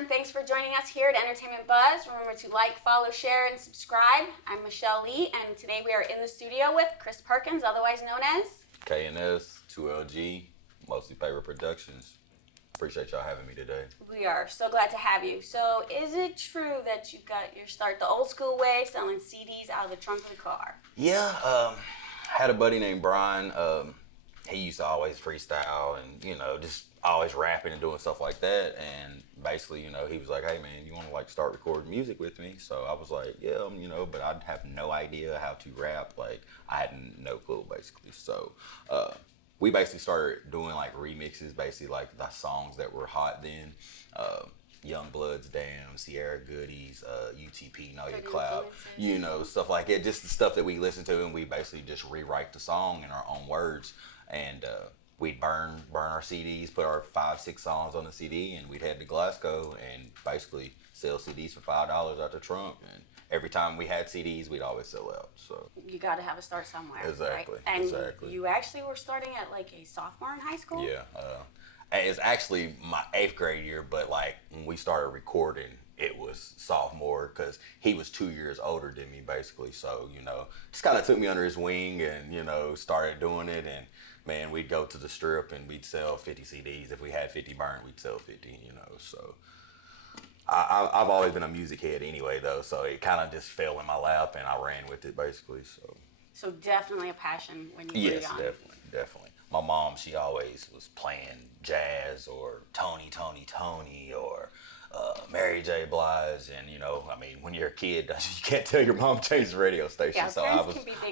everyone. Thanks for joining us here at Entertainment Buzz. Remember to like, follow, share, and subscribe. I'm Michelle Lee, and today we are in the studio with Chris Perkins, otherwise known as KNness, 2LG, Mostly Favorite Productions. Appreciate y'all having me today. We are so glad to have you. So, is it true that you got your start the old school way, selling CDs out of the trunk of the car? Yeah, had a buddy named Brian. He used to always freestyle and, just always rapping and doing stuff like that. And basically, he was like, hey, man, you want to, start recording music with me? So I was like, yeah, but I'd have no idea how to rap. I had no clue, basically. So we basically started doing, remixes, basically, the songs that were hot then. Young Blood's Damn, Sierra Goodies, UTP, Know Your Clout, stuff like that. Just the stuff that we listen to, and we basically just rewrite the song in our own words. And we'd burn our CDs, put our 5-6 songs on the CD, and we'd head to Glasgow and basically sell CDs for $5 out the trunk. And every time we had CDs, we'd always sell out. So you got to have a start somewhere. Exactly. Right? And exactly. You actually were starting at a sophomore in high school? Yeah. It's actually my 8th grade year, but when we started recording, it was sophomore because he was 2 years older than me, basically. So, just kind of took me under his wing and, started doing it. And man, we'd go to the strip and we'd sell 50 CDs. If we had 50 burned, we'd sell 50, So I've always been a music head anyway, though. So it kind of just fell in my lap and I ran with it, basically. So definitely a passion when you were young. Yes, definitely. My mom, she always was playing jazz or Tony, or Mary J. Blige, and when you're a kid, you can't tell your mom to change the radio station. Yeah, so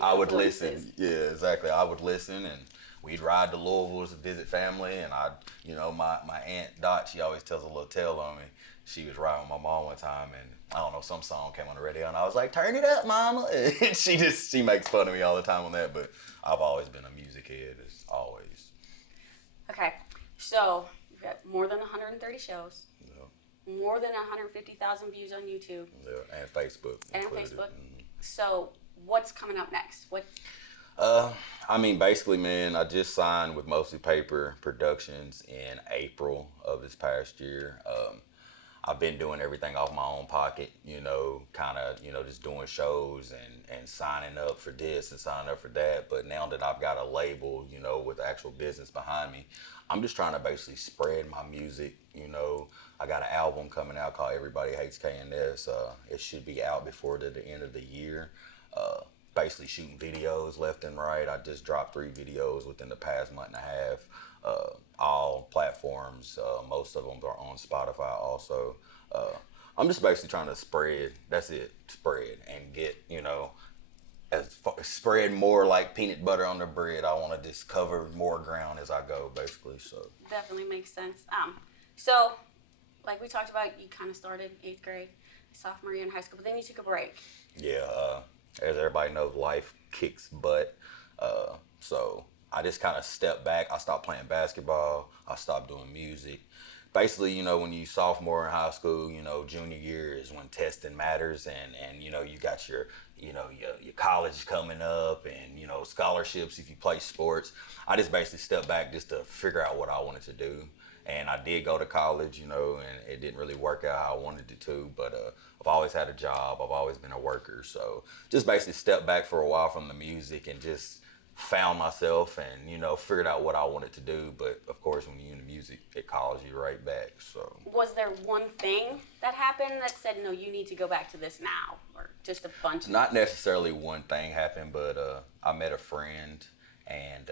I would listen. Yeah, exactly. I would listen, and we'd ride to Louisville to visit family, and my aunt Dot, she always tells a little tale on me. She was riding with my mom one time, and I don't know, some song came on the radio, and I was like, "Turn it up, mama!" And she makes fun of me all the time on that, but I've always been a music head, always. Okay, so you've got more than 130 shows. Yeah. More than 150,000 views on YouTube. Yeah, and Facebook. Mm-hmm. So what's coming up next? Basically, man, I just signed with Mostly Paper Productions in April of this past year. I've been doing everything off my own pocket, just doing shows and signing up for this and signing up for that. But now that I've got a label, with actual business behind me, I'm just trying to basically spread my music. I got an album coming out called Everybody Hates KNness. It should be out before the end of the year. Basically shooting videos left and right. I just dropped 3 videos within the past month and a half. All platforms, most of them are on Spotify also. I'm just basically trying to spread, that's it, spread and get, spread more like peanut butter on the bread. I want to just cover more ground as I go, basically. So definitely makes sense. So like we talked about, you kind of started 8th grade, sophomore year in high school, but then you took a break. Yeah, as everybody knows, life kicks butt. So I just kind of stepped back. I stopped playing basketball. I stopped doing music. Basically, when you sophomore in high school, junior year is when testing matters, and you got your college coming up, and scholarships if you play sports. I just basically stepped back just to figure out what I wanted to do, and I did go to college, and it didn't really work out how I wanted it to, but I've always had a job. I've always been a worker, so just basically stepped back for a while from the music and just found myself and figured out what I wanted to do. But of course, when you're in the music, it calls you right back. So was there one thing that happened that said, no, you need to go back to this now, or just a bunch of Not necessarily one thing happened, but I met a friend, and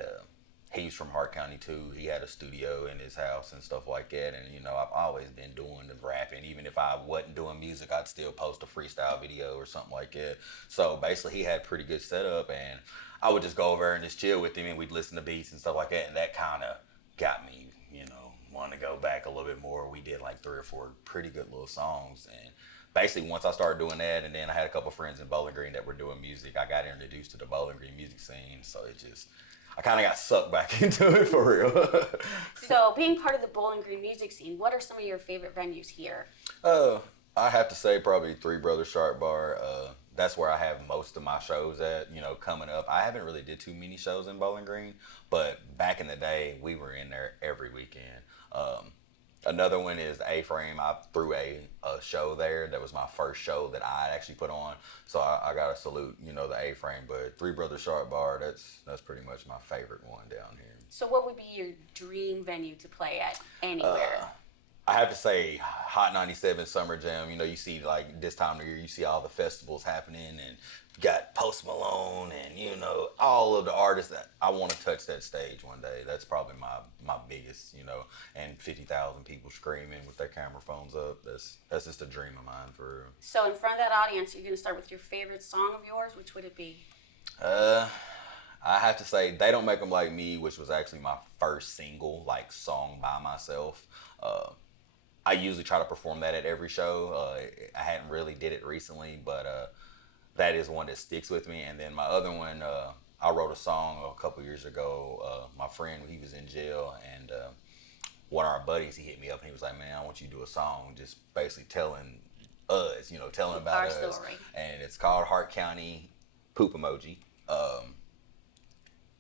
he's from Hart County too. He had a studio in his house and stuff like that, and I've always been doing the rapping. Even if I wasn't doing music, I'd still post a freestyle video or something like that. So basically, he had pretty good setup, and I would just go over and just chill with him, and we'd listen to beats and stuff like that, and that kind of got me, wanting to go back a little bit more. We did 3 or 4 pretty good little songs, and basically once I started doing that, and then I had a couple friends in Bowling Green that were doing music, I got introduced to the Bowling Green music scene, so I kind of got sucked back into it for real. So being part of the Bowling Green music scene, what are some of your favorite venues here? I have to say probably Three Brothers Sharp Bar. That's where I have most of my shows at, coming up. I haven't really did too many shows in Bowling Green, but back in the day, we were in there every weekend. Another one is the A-Frame. I threw a show there. That was my first show that I actually put on. So I got to salute, the A-Frame. But Three Brothers Sharp Bar, that's pretty much my favorite one down here. So what would be your dream venue to play at anywhere? I have to say Hot 97 Summer Jam. You see like this time of year, you see all the festivals happening and you got Post Malone and, all of the artists that I want to touch that stage one day. That's probably my biggest, and 50,000 people screaming with their camera phones up. That's just a dream of mine for real. So in front of that audience, you're going to start with your favorite song of yours. Which would it be? I have to say They Don't Make Them Like Me, which was actually my first single, like song by myself. I usually try to perform that at every show. I hadn't really did it recently, but that is one that sticks with me. And then my other one, I wrote a song a couple years ago. My friend, he was in jail, and one of our buddies, he hit me up and he was like, "Man, I want you to do a song just basically telling us, telling about our us." Story. And it's called Hart County Poop Emoji.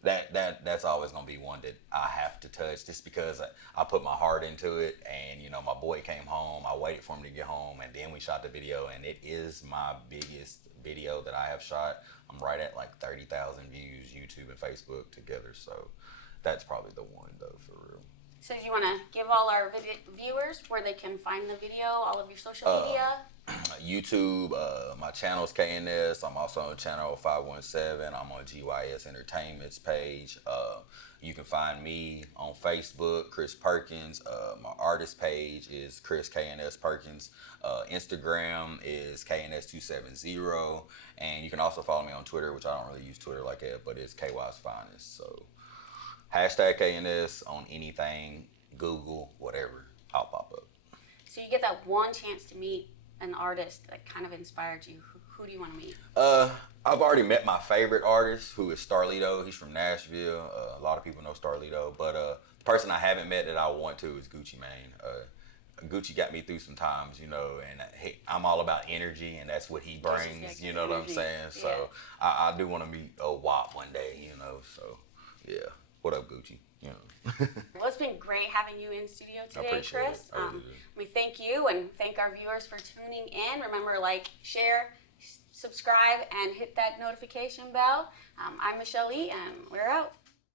That's always gonna be one that I have to touch, just because I put my heart into it, and my boy came home. I waited for him to get home, and then we shot the video, and it is my biggest video that I have shot. I'm right at like 30,000 views, YouTube and Facebook together, so that's probably the one though, for real. So do you want to give all our viewers where they can find the video, all of your social media? YouTube, my channel is KNness. I'm also on channel 517. I'm on GYS Entertainment's page. You can find me on Facebook, Chris Perkins. My artist page is Chris KNness Perkins. Instagram is KNness270. And you can also follow me on Twitter, which I don't really use Twitter like that, but it's KY's Finest. So hashtag KNness on anything, Google, whatever, I'll pop up. So you get that one chance to meet an artist that kind of inspired you. Who do you want to meet? I've already met my favorite artist, who is Starlito. He's from Nashville. A lot of people know Starlito, but the person I haven't met that I want to is Gucci Mane. Gucci got me through some times, and I'm all about energy, and that's what he brings. You know what I'm saying? Yeah. So I do want to meet a WAP one day. So yeah. What up, Gucci? Well, it's been great having you in studio today, Chris. We thank you and thank our viewers for tuning in. Remember, like, share, subscribe, and hit that notification bell. I'm Michelle Lee, and we're out.